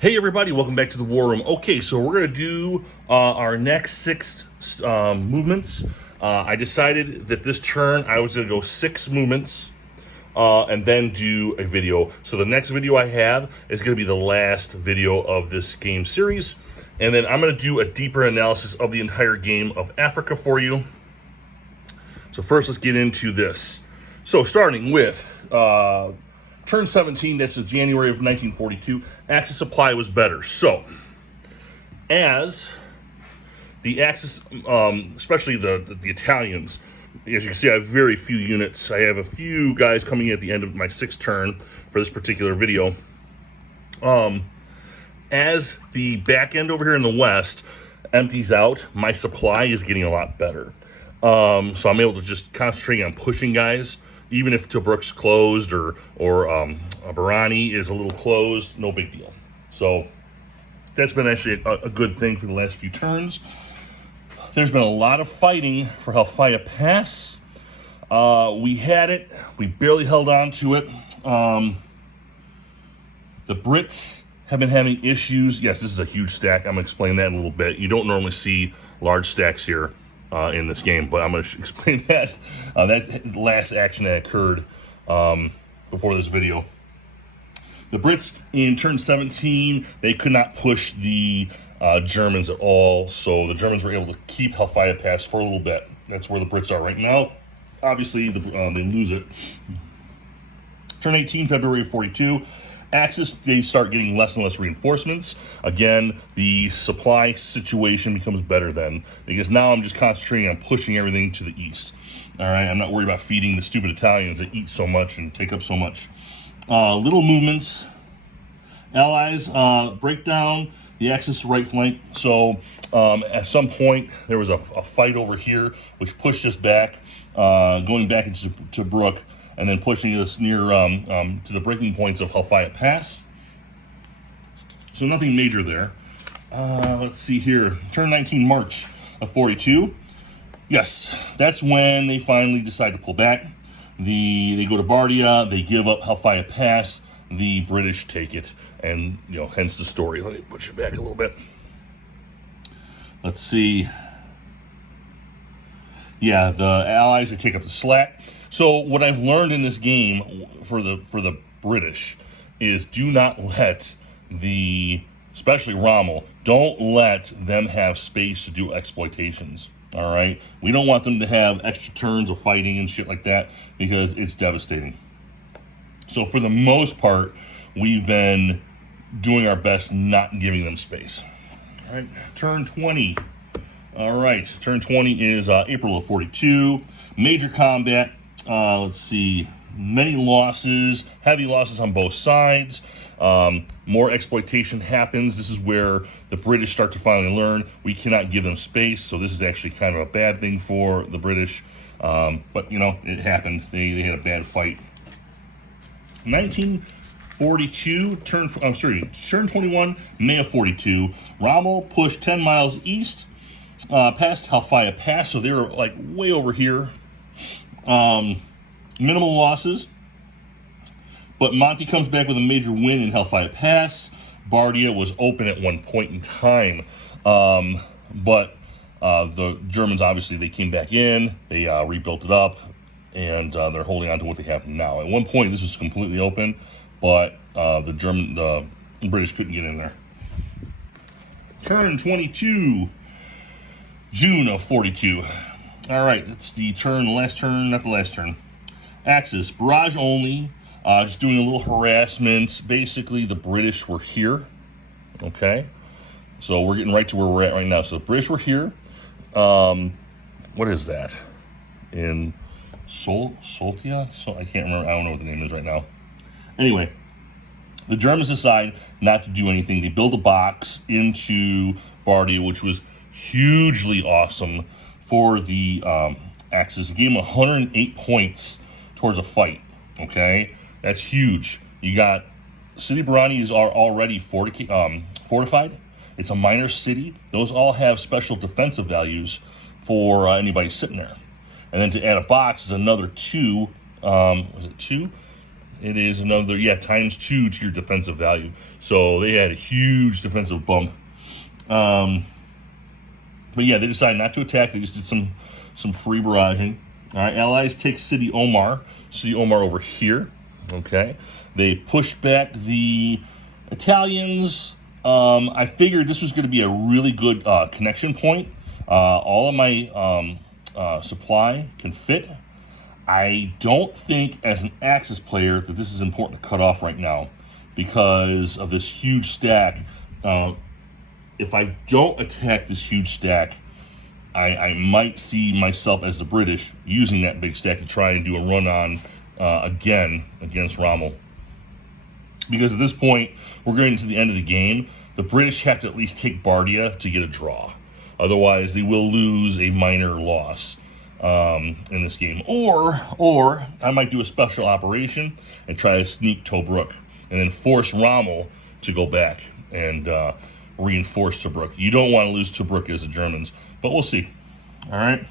Hey everybody, welcome back to the War Room. Okay, so we're going to do our next six movements. I decided that this turn I was going to go 6 movements and then do a video. So the next video I have is going to be the last video of this game series. And then I'm going to do a deeper analysis of the entire game of Africa for you. So first, let's get into this. So starting with turn 17, that's in January of 1942, Axis supply was better. So, as the Axis, especially the Italians, as you can see, I have very few units. I have a few guys coming in at the end of my 6th turn for this particular video. As the back end over here in the west empties out, my supply is getting a lot better. So I'm able to just concentrate on pushing guys. Even if Tobruk's closed or Barani is a little closed, no big deal. So that's been actually a good thing for the last few turns. There's been a lot of fighting for Halfaya Pass. We had it. We barely held on to it. The Brits have been having issues. Yes, this is a huge stack. I'm going to explain that in a little bit. You don't normally see large stacks here in this game, but I'm going to explain that. That's the last action that occurred before this video. The Brits in turn 17, they could not push the Germans at all, so the Germans were able to keep Halfaya Pass for a little bit. That's where the Brits are right now. Obviously, they lose it. Turn 18, February of 42. Axis, they start getting less and less reinforcements. Again, the supply situation becomes better then, because now I'm just concentrating on pushing everything to the east. All right, I'm not worried about feeding the stupid Italians that eat so much and take up so much. Little movements. Allies break down the Axis right flank. So at some point, there was a fight over here, which pushed us back, going back into Tobruk, and then pushing us near to the breaking points of Halfaya Pass. So nothing major there. Let's see here. Turn 19, March of 42. Yes, that's when they finally decide to pull back. They go to Barida. They give up Halfaya Pass. The British take it, and hence the story. Let me push it back a little bit. Let's see. Yeah, the Allies, they take up the slack. So what I've learned in this game for the British is do not let especially Rommel, don't let them have space to do exploitations. All right, we don't want them to have extra turns of fighting and shit like that, because it's devastating. So for the most part, we've been doing our best not giving them space. All right, turn 20. All right, turn 20 is April of 42. Major combat. Let's see, many losses, heavy losses on both sides. More exploitation happens. This is where the British start to finally learn we cannot give them space. So this is actually kind of a bad thing for the British. But it happened. They had a bad fight. 1942, turn 21, May of 42. Rommel pushed 10 miles east, past Halfaya Pass. So they were like way over here. Minimal losses, but Monty comes back with a major win in Halfaya Pass. Bardia was open at one point in time, but the Germans, obviously, they came back in, they rebuilt it up, and they're holding on to what they have now. At one point, this was completely open, but the British couldn't get in there. Turn 22, June of 42. All right, that's the last turn, not the last turn. Axis, barrage only, just doing a little harassment. Basically, the British were here, okay? So we're getting right to where we're at right now. So the British were here. What is that? In Soltia? So I can't remember. I don't know what the name is right now. Anyway, the Germans decide not to do anything. They build a box into Bardia, which was hugely awesome for the Axis. It gave them 108 points towards a fight, okay? That's huge. You got City Barani are already fortified. It's a minor city. Those all have special defensive values for anybody sitting there. And then to add a box is another 2. Was it 2? It is another, yeah, ×2 to your defensive value. So they had a huge defensive bump. But yeah, they decided not to attack. They just did some free barraging. All right, Allies take City Omar. City Omar over here. Okay. They pushed back the Italians. I figured this was going to be a really good connection point. All of my supply can fit. I don't think, as an Axis player, that this is important to cut off right now because of this huge stack. If I don't attack this huge stack, I might see myself as the British using that big stack to try and do a run on again against Rommel. Because at this point, we're getting to the end of the game. The British have to at least take Bardia to get a draw. Otherwise, they will lose a minor loss in this game. Or I might do a special operation and try to sneak Tobruk and then force Rommel to go back and reinforce Tobruk. You don't want to lose Tobruk as the Germans, but we'll see. All right.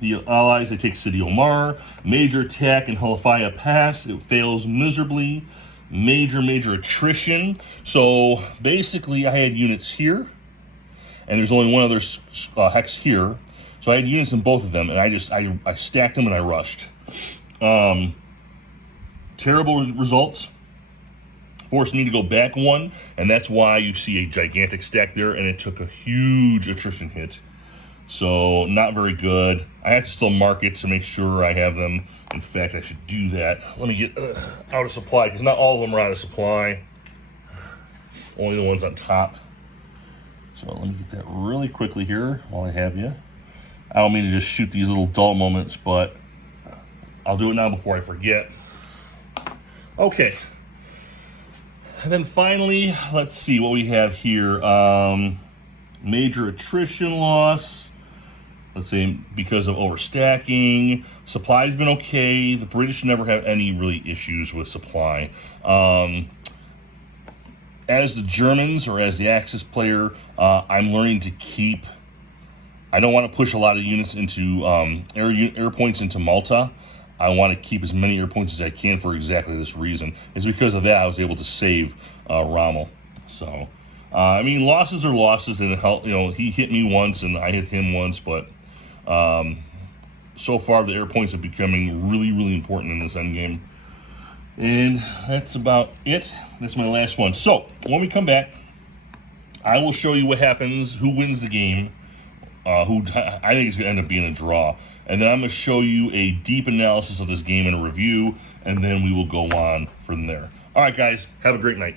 The Allies, they take City Omar. Major attack in Halafaya Pass. It fails miserably. Major attrition. So basically, I had units here, and there's only one other hex here. So I had units in both of them, and I stacked them and I rushed. Terrible results. Forced me to go back one, and that's why you see a gigantic stack there, and it took a huge attrition hit. So not very good. I have to still mark it to make sure I have them. In fact, I should do that. Let me get out of supply, because not all of them are out of supply. Only the ones on top. So let me get that really quickly here while I have you. I don't mean to just shoot these little dull moments, but I'll do it now before I forget. Okay. And then finally, let's see what we have here. Major attrition loss. Let's say because of overstacking. Supply's been okay. The British never have any really issues with supply. As the Germans, or as the Axis player, I'm learning to keep... I don't want to push a lot of units into air points into Malta. I want to keep as many air points as I can for exactly this reason. It's because of that I was able to save Rommel. So, I mean, losses are losses, and he hit me once and I hit him once, but so far the air points are becoming really important in this endgame. And that's about it. That's my last one. So, when we come back, I will show you what happens, who wins the game, who I think is going to end up being a draw. And then I'm going to show you a deep analysis of this game and a review, and then we will go on from there. All right, guys, have a great night.